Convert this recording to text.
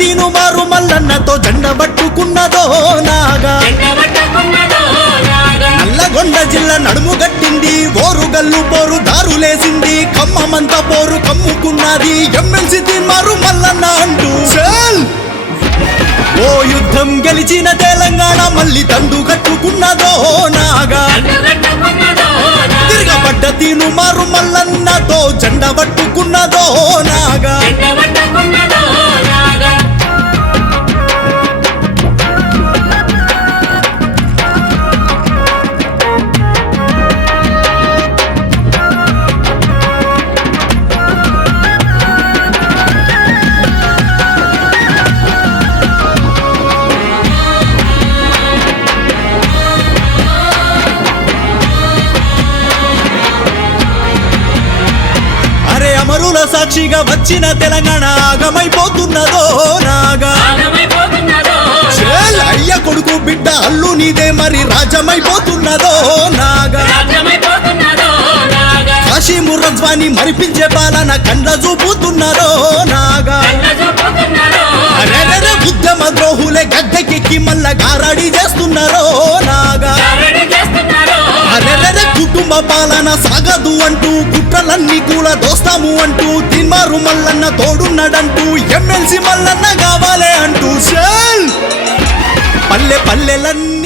తీను మారు మల్లన్నతో జెండ పట్టుకున్నదో నాగా నల్లగొండ జిల్లా నడుము గట్టింది ఓరుగల్లు పోరు దారులేసింది ఖమ్మమంత పోరు కమ్ముకున్నది ఎమ్మెల్సీ తీన్ మారు మల్లన్న అంటూ ఓ యుద్ధం గెలిచిన తెలంగాణ మళ్ళీ తండు కట్టుకున్నదో నాగా తిరగబడ్డ తీను మారు మల్లన్నతో జెండ పట్టుకున్నదో నాగా అమరుల సాక్షిగా వచ్చిన తెలంగాణ ఆగమైపోతున్నదో నాగా అయ్య కొడుకు బిడ్డ అల్లు నీదే మరి రాజమైపోతున్నదో నాగా కాశీము రజ్వాని మరిపించే పాలన కండ్ల చూపుతున్నదో నాగా ఉద్యమ ద్రోహులే గద్దెకెక్కి మల్ల గారడి చేస్తున్నారో నాగా కుటుంబ పాలన సాగదు అంటూ కుట్రలన్నీ కూడా దోస్తాము అంటూ తిన్మారు మల్లన్న తోడున్నాడంటూ ఎమ్మెల్సీ మల్లన్న కావాలే అంటూ పల్లె పల్లెలన్నీ